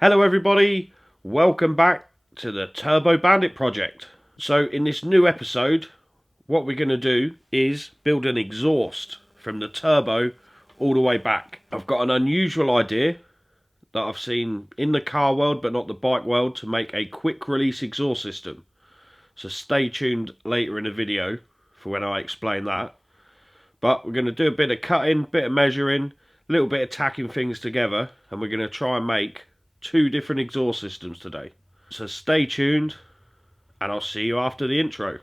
Hello everybody, welcome back to the Turbo Bandit project. So in this new episode, what we're going to do is build an exhaust from the turbo all the way back. I've got an unusual idea that I've seen in the car world but not the bike world to make a quick release exhaust system. So stay tuned later in the video for when I explain that. But we're going to do a bit of cutting, bit of measuring, a little bit of tacking things together, and we're going to try and make two different exhaust systems today. So stay tuned and I'll see you after the intro.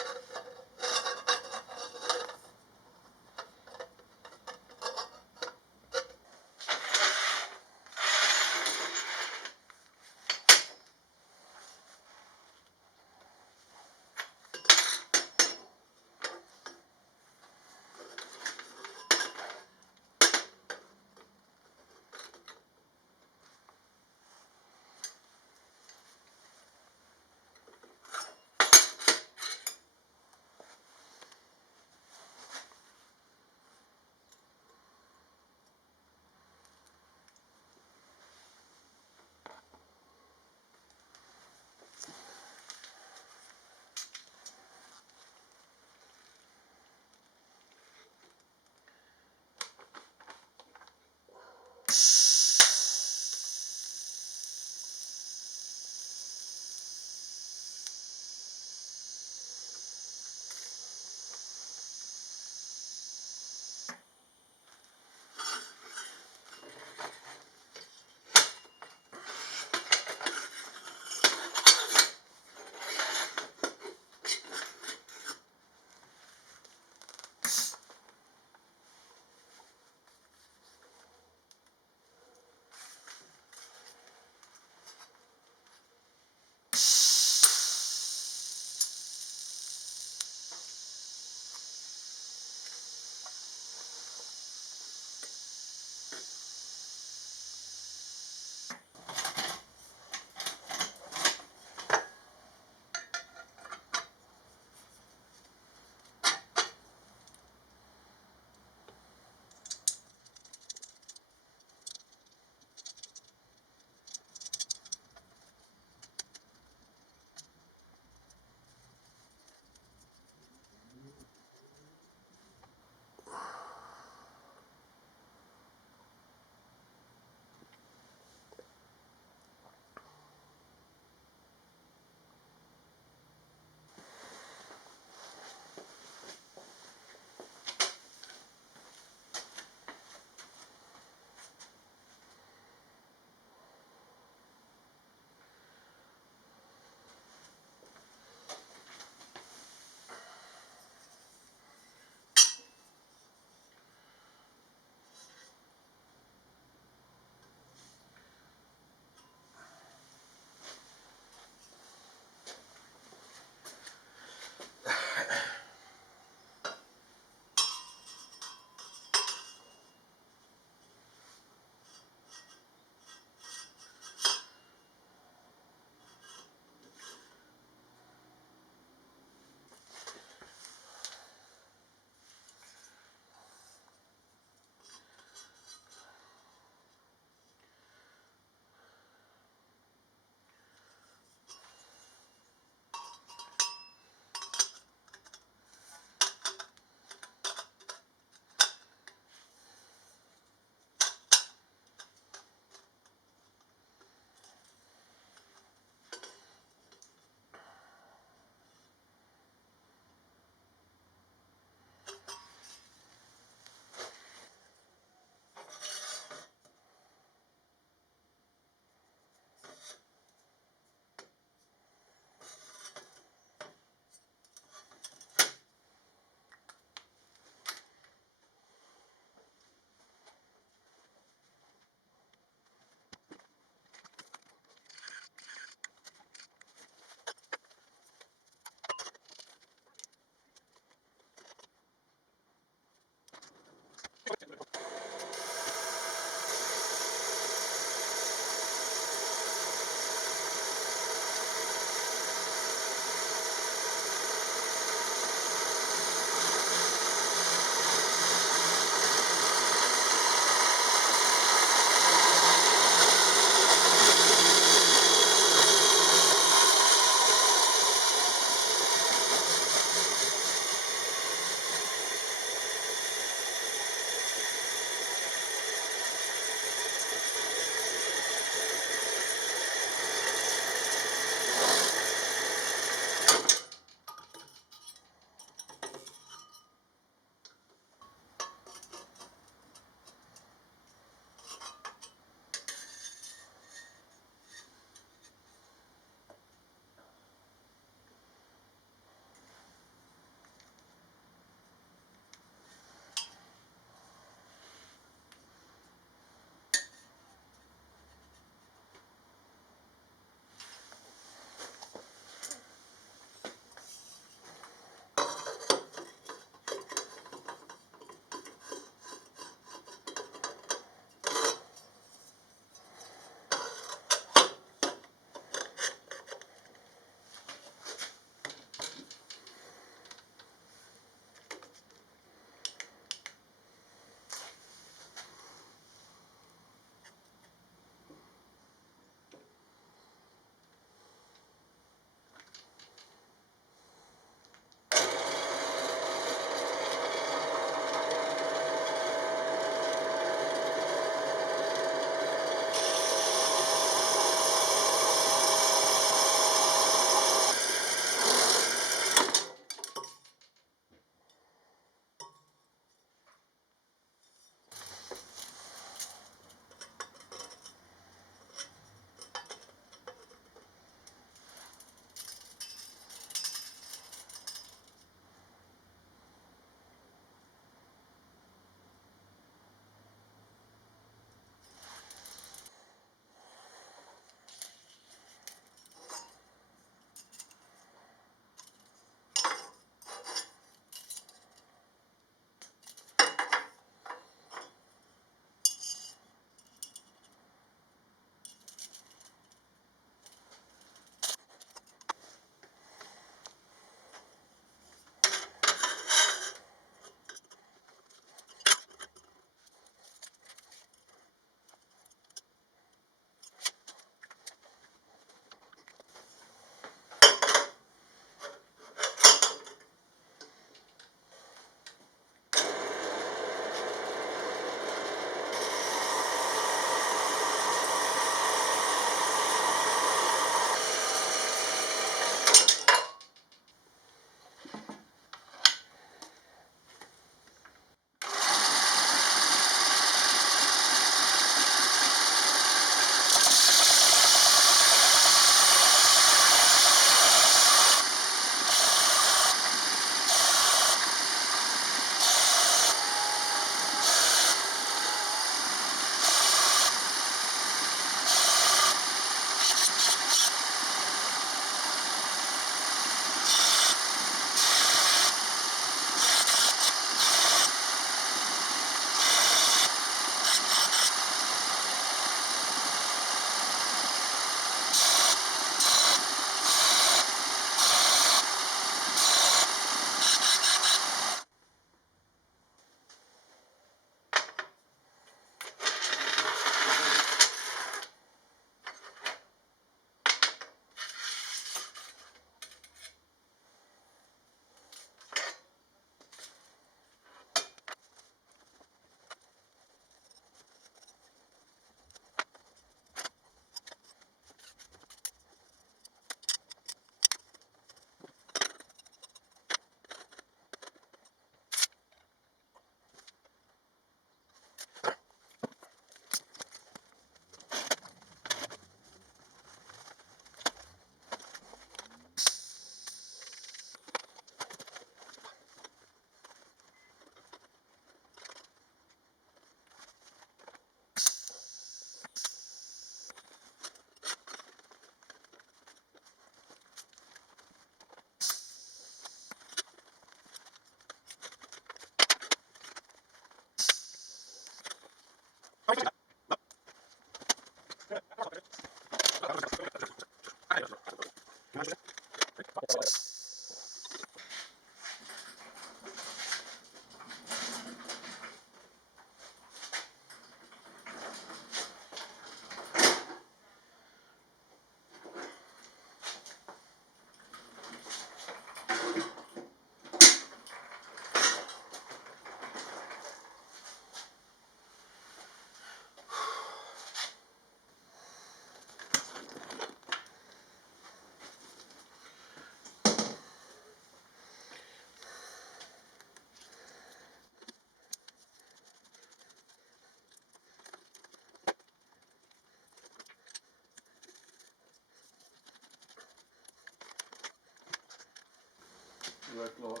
lights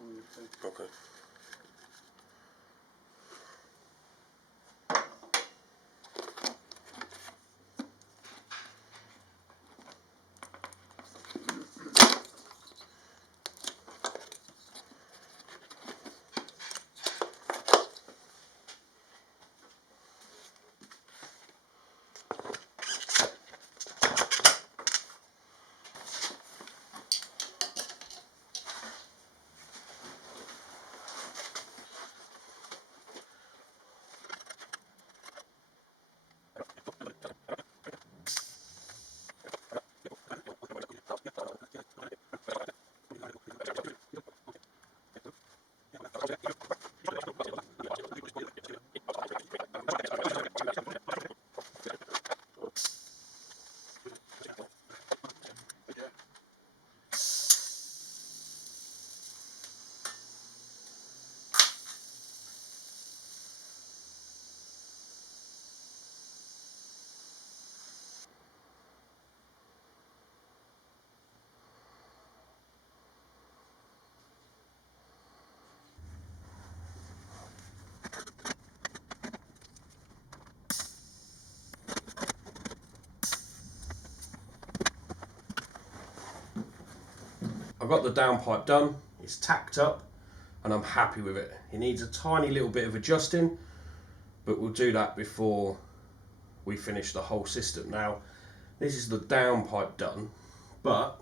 on your thing. Okay. I've got the downpipe done, it's tacked up, and I'm happy with it. It needs a tiny little bit of adjusting, but we'll do that before we finish the whole system. Now, this is the downpipe done, but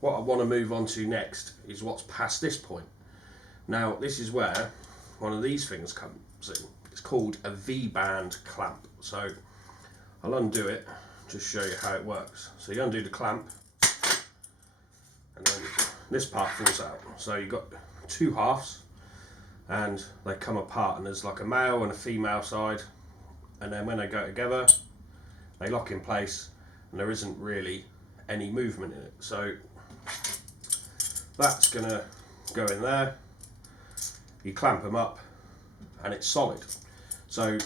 what I want to move on to next is what's past this point. Now, this is where one of these things comes in. It's called a V-band clamp. So I'll undo it, just show you how it works. So you undo the clamp, and then this part falls out. So you've got two halves, and they come apart, and there's like a male and a female side, and then when they go together, they lock in place, and there isn't really any movement in it. So that's gonna go in there. You clamp them up, and it's solid. So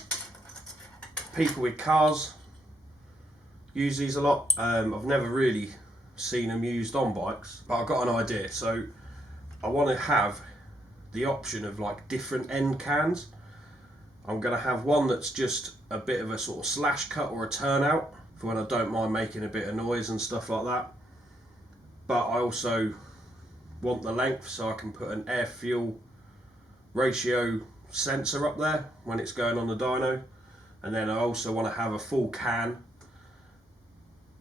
people with cars use these a lot. I've never really seen them used on bikes, but I've got an idea. So I want to have the option of like different end cans. I'm going to have one that's just a bit of a sort of slash cut or a turnout for when I don't mind making a bit of noise and stuff like that. But I also want the length, so I can put an air fuel ratio sensor up there when it's going on the dyno. And then I also want to have a full can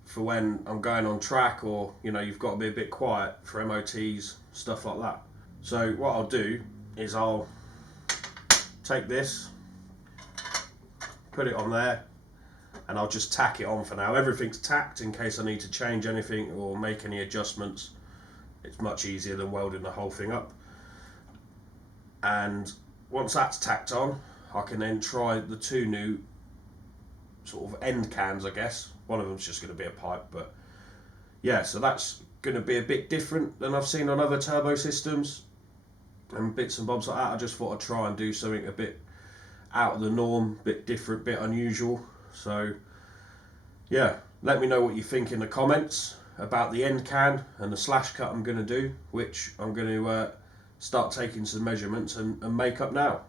for when I'm going on track, or you know, you've got to be a bit quiet for MOTs, stuff like that. So what I'll do is I'll take this, put it on there, and I'll just tack it on for now. Everything's tacked in case I need to change anything or make any adjustments. It's much easier than welding the whole thing up. And once that's tacked on, I can then try the two new sort of end cans, I guess. One of them's just going to be a pipe, but yeah, so that's going to be a bit different than I've seen on other turbo systems and bits and bobs like that. I just thought I'd try and do something a bit out of the norm, bit different, bit unusual. So yeah, let me know what you think in the comments about the end can and the slash cut I'm going to do, which I'm going to start taking some measurements and make up now.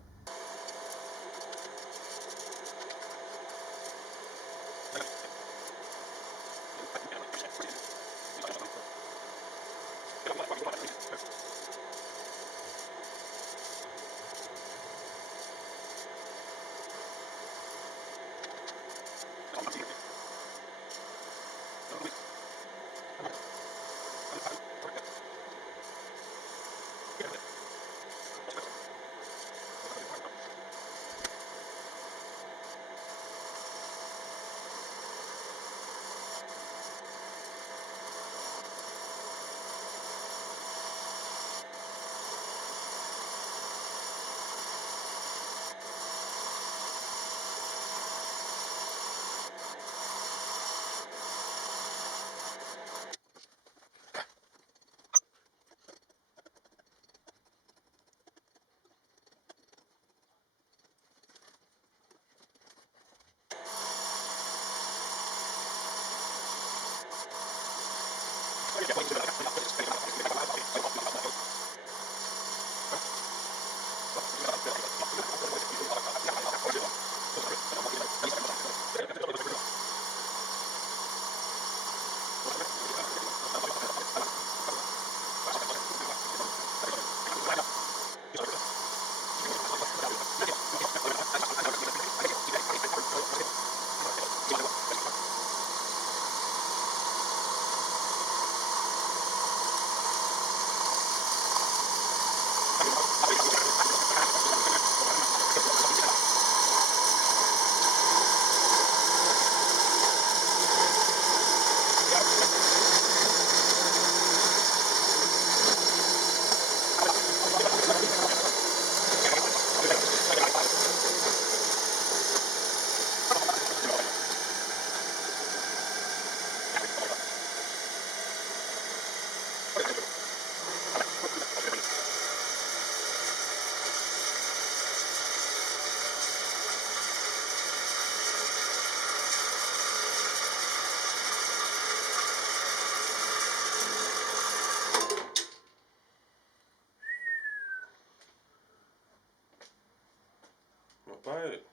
about it.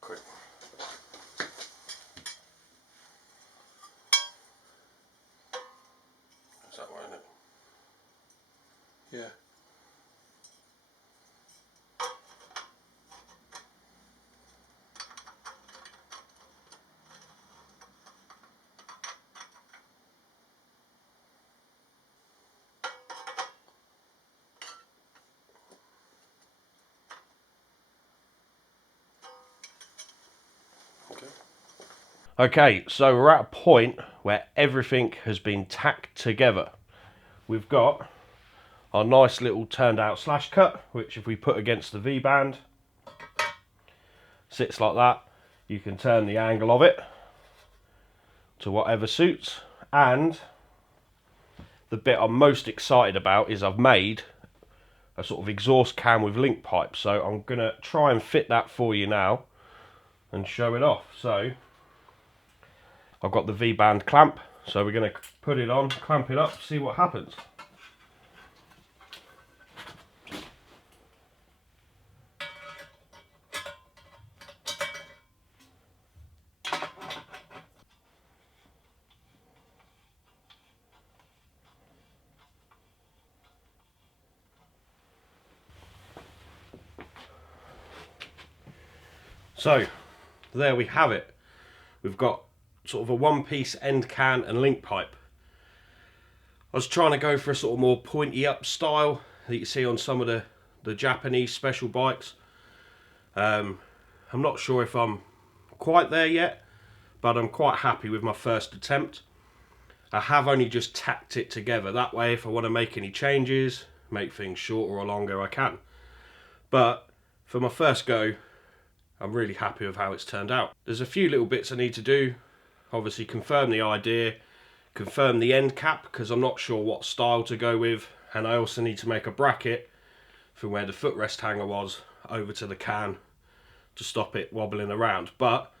Quick. Is that right, isn't it? Yeah. Okay. Okay, so we're at a point where everything has been tacked together. We've got our nice little turned out slash cut, which if we put against the V-band, sits like that. You can turn the angle of it to whatever suits. And the bit I'm most excited about is I've made a sort of exhaust cam with link pipe. So I'm going to try and fit that for you now and show it off. So I've got the V-band clamp, so we're going to put it on, clamp it up, see what happens. So there we have it. We've got sort of a one-piece end can and link pipe. I was trying to go for a sort of more pointy up style that you see on some of the Japanese special bikes. I'm not sure if I'm quite there yet, but I'm quite happy with my first attempt. I have only just tacked it together. That way, if I want to make any changes, make things shorter or longer, I can. But for my first go, I'm really happy with how it's turned out. There's a few little bits I need to do. Obviously confirm the idea, confirm the end cap, because I'm not sure what style to go with, and I also need to make a bracket from where the footrest hanger was over to the can to stop it wobbling around. But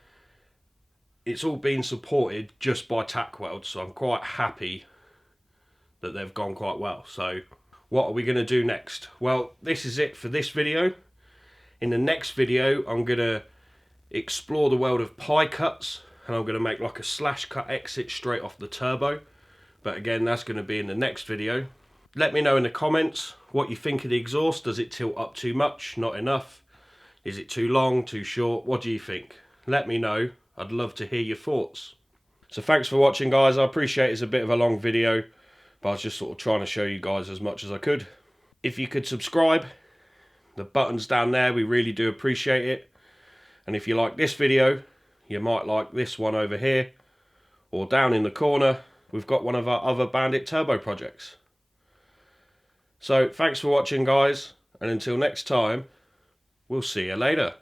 it's all been supported just by tack welds, so I'm quite happy that they've gone quite well. So what are we going to do next? Well, this is it for this video. In the next video, I'm going to explore the world of pie cuts, and I'm going to make like a slash cut exit straight off the turbo. But again, that's going to be in the next video. Let me know in the comments what you think of the exhaust. Does it tilt up too much? Not enough? Is it too long? Too short? What do you think? Let me know. I'd love to hear your thoughts. So thanks for watching, guys. I appreciate it's a bit of a long video, but I was just sort of trying to show you guys as much as I could. If you could subscribe, the button's down there, we really do appreciate it. And if you like this video, you might like this one over here, or down in the corner, we've got one of our other Bandit Turbo projects. So thanks for watching, guys, and until next time, we'll see you later.